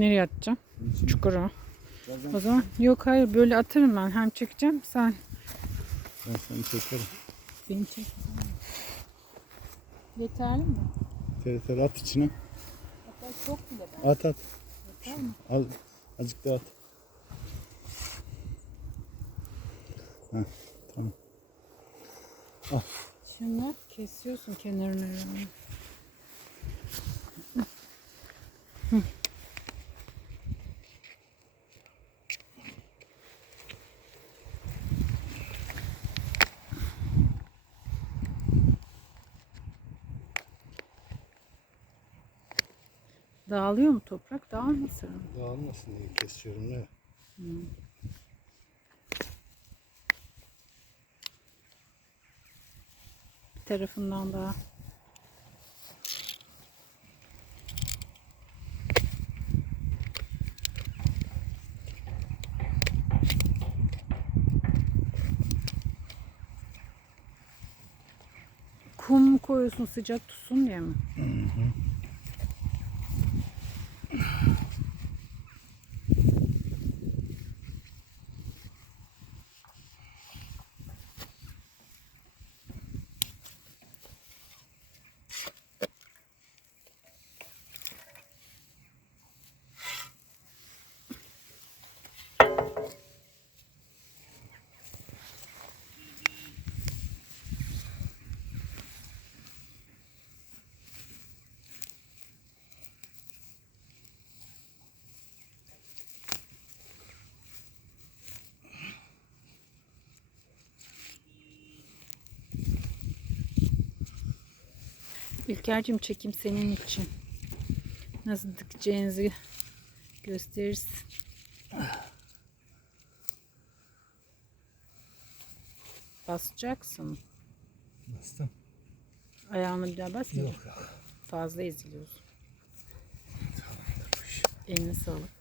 Nereye atacağım? Çukura. O zaman yok hayır böyle atarım ben. Hem çekeceğim sen ben seni çekerim. beni çek. Yeterli mi? TRT at içine. Hatta çok bile ben. At at. Yeter mi? Al. Azıcık daha at. Heh, tamam. Al. Şunu kesiyorsun kenarını. Dağılıyor mu toprak? Dağılmasın. Dağılmasın diye kesiyorum ne? Bir tarafından daha. Kum koyuyorsun sıcak tutsun diye mi? İlker'cim çekim senin için. Nasıl dikeceğinizi gösterirsin. Basacaksın. Bastım. Ayağını bir daha bas. Yok. Fazla eziliyorsun. Eline sağlık.